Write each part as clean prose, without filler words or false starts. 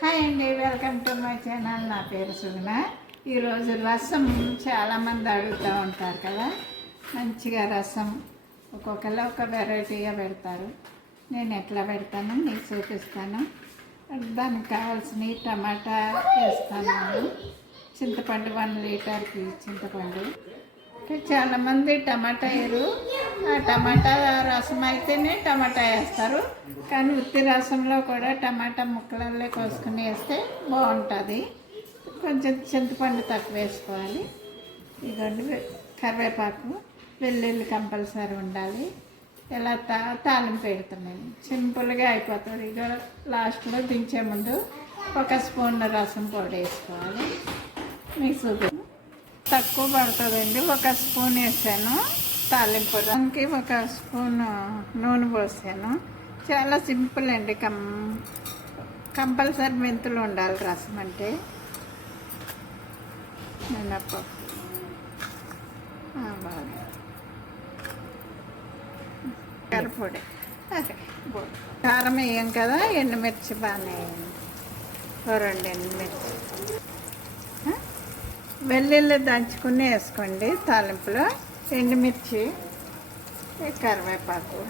Hi అండి, welcome to my channel. నా పేరు సుగుణ. ఈరోజు రసం చాలామంది అడుగుతూ ఉంటారు కదా. మంచిగా రసం ఒక్కొక్కరు ఒక వెరైటీగా పెడతారు. నేను ఎట్లా పెడతానో మీకు చూపిస్తాను. దానికి కావాల్సిన టమాటా వేస్తాను. చింతపండు 1 లీటర్కి చింతపండు. చాలామంది టమాటా వేయరు. ఆ టమాటా రసం అయితేనే టమాటా వేస్తారు, కానీ ఉత్తి రసంలో కూడా టమాటా ముక్కలల్లో కోసుకుని వేస్తే బాగుంటుంది. కొంచెం చింతపండు తక్కువ వేసుకోవాలి. ఇదిగోండి కరివేపాకు, వెల్లుల్లి కంపల్సరీ ఉండాలి. ఇలా తాలింపు పెడుతున్నాను. సింపుల్గా అయిపోతుంది. ఇక లాస్ట్లో దించే ముందు 1 స్పూన్ రసం పొడి వేసుకోవాలి. మీకు చూపి తక్కువ పడుతుందండి. 1 స్పూన్ వేసాను తాలింపు. దానికి 1 స్పూన్ నూనె పోసాను. చాలా సింపుల్ అండి. కంపల్సరీ మెంతులు ఉండాలి రసం అంటే. మినప్పప్పు బాగా కరిపొడి, అదే కారం వేయం కదా. ఎండుమిర్చి బాగానే వేయండి, 2 ఎండుమిర్చి. వెల్లుల్లి దంచుకుని వేసుకోండి తాలింపులో. ఎండుమిర్చి, కరివేపాకు.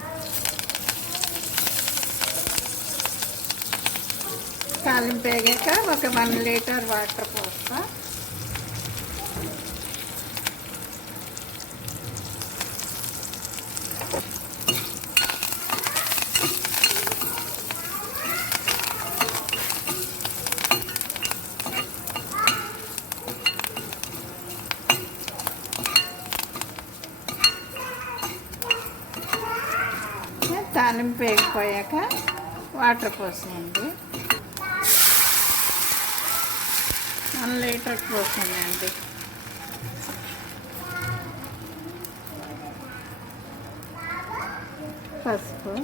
తాలింపు వేగాక ఒక 1 లీటర్ వాటర్ పోస్తా. తాలింపు వేగిపోయాక వాటర్ పోసేయండి. 1 లీటర్ పోసేయండి. పసుపు,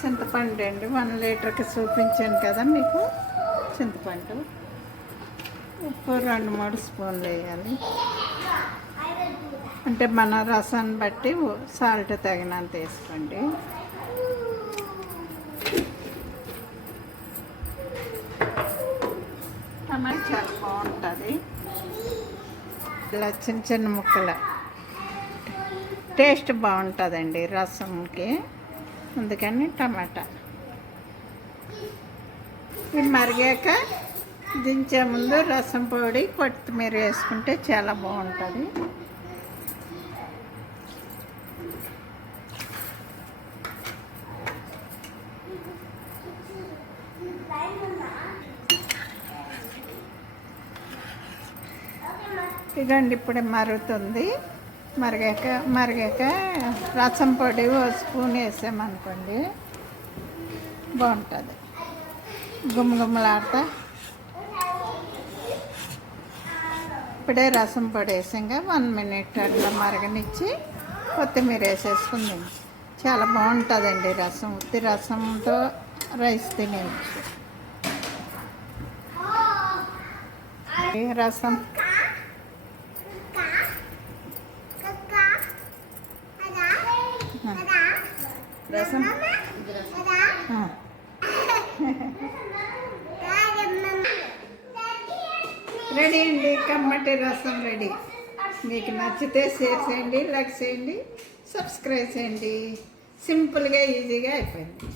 చింతపండు అండి. 1 లీటర్కి చూపించాను కదా మీకు చింతపండు. ఉప్పు 2-3 స్పూన్లు వేయాలి. అంటే మన రసాన్ని బట్టి సాల్ట్ తగినంత వేసుకోండి. టమాటా చాలా బాగుంటుంది. ఇలా చిన్న చిన్న ముక్కలు టేస్ట్ బాగుంటుందండి రసంకి, అందుకని టమాటా. ఇది మరిగాక దించే ముందు రసం పొడి, కొత్తిమీర వేసుకుంటే చాలా బాగుంటుంది. ఇదండి ఇప్పుడు మరుగుతుంది. మరిగాక రసం పొడి 1 స్పూన్ వేసామనుకోండి బాగుంటుంది. గుమ్మగుమ్మలాడుతా. ఇప్పుడే రసం పొడి వేసాక 1 మినిట్ అట్లా మరగనిచ్చి కొత్తిమీర వేసేసుకుందాం. చాలా బాగుంటుందండి రసం. ఉత్తి రసంతో రైస్ తినేయచ్చు. రసం రసం రెడీ అండి. కమ్మటి రసం రెడీ. మీకు నచ్చితే షేర్ చేయండి, లైక్ చేయండి, సబ్స్క్రైబ్ చేయండి. సింపుల్గా ఈజీగా అయిపోయింది.